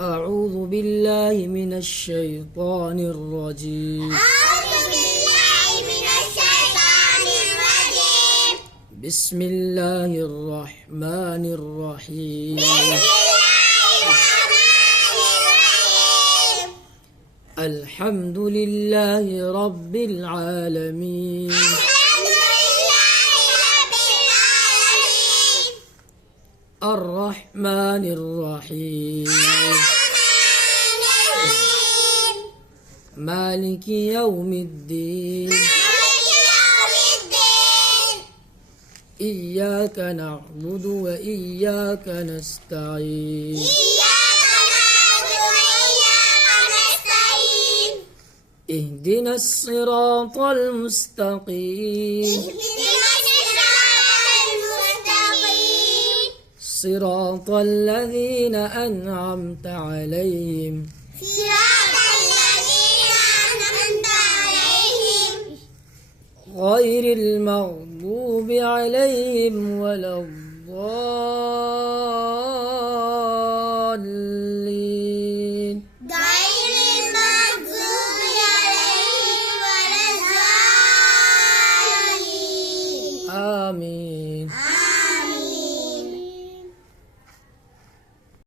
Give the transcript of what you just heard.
أعوذ بالله من الشيطان الرجيم. بسم الله الرحمن الرحيم. الحمد لله رب العالمين. الرحمن الرحيم. مالك يوم الدين. إياك نعبد وإياك نستعين. اهدنا الصراط المستقيم. صراط الذين أنعمت عليهم غير المغضوب عليهم ولا الضالين.